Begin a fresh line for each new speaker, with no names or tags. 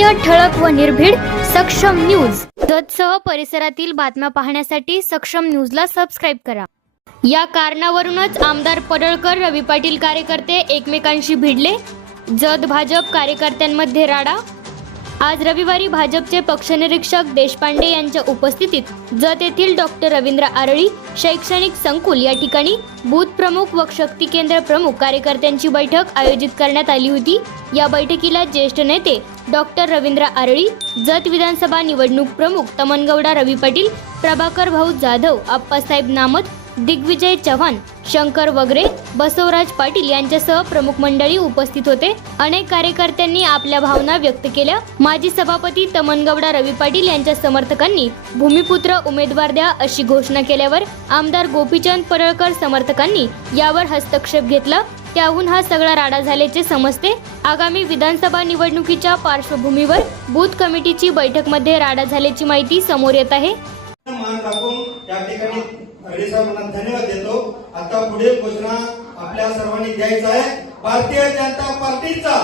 सत्य ठळक व निर्भीड सक्षम न्यूज. जतसह परिसरातील बातम्या पाहण्यासाठी सक्षम न्यूजला सबस्क्राईब करा. या कारणावरूनच आमदार पडळकर रवी पाटील कार्यकर्ते एकमेकांशी भिडले. जत भाजप कार्यकर्त्यांमध्ये राडा आज रविवारी भाजपचे पक्षनिरीक्षक देशपांडे यांच्या उपस्थितीत जत येथील डॉक्टर रवींद्र आरळी शैक्षणिक संकुल या ठिकाणी बूथ प्रमुख व शक्ती केंद्र प्रमुख कार्यकर्त्यांची बैठक आयोजित करण्यात आली होती. या बैठकीला ज्येष्ठ नेते डॉक्टर रवींद्र आरळी जत विधानसभा निवडणूक प्रमुख तमनगौडा रवी पाटील प्रभाकर भाऊ जाधव आप्पासाहेब नामत दिग्विजय चव्हाण शंकर वगरे बसवराज पाटील यांच्यासह प्रमुख मंडळी उपस्थित होते. अनेक कार्यकर्त्यांनी आपल्या भावना व्यक्त केल्या. माजी सभापती तमनगौडा रवी पाटील यांच्या समर्थकांनी भूमिपुत्र उमेदवार द्या अशी घोषणा केल्यावर आमदार गोपीचंद परळकर समर्थकांनी यावर हस्तक्षेप घेतला. त्याहून हा सगळा राडा झाल्याचे समजते. आगामी विधानसभा निवडणुकीच्या पार्श्वभूमीवर बूथ कमिटीची बैठकमध्ये राडा झाल्याची माहिती समोर येत आहे.
या ठिकाणी रेडी साहेबांना धन्यवाद देतो. आता पुढे घोषणा आपल्या सर्वांनी द्यायचा आहे. भारतीय जनता पार्टीचा.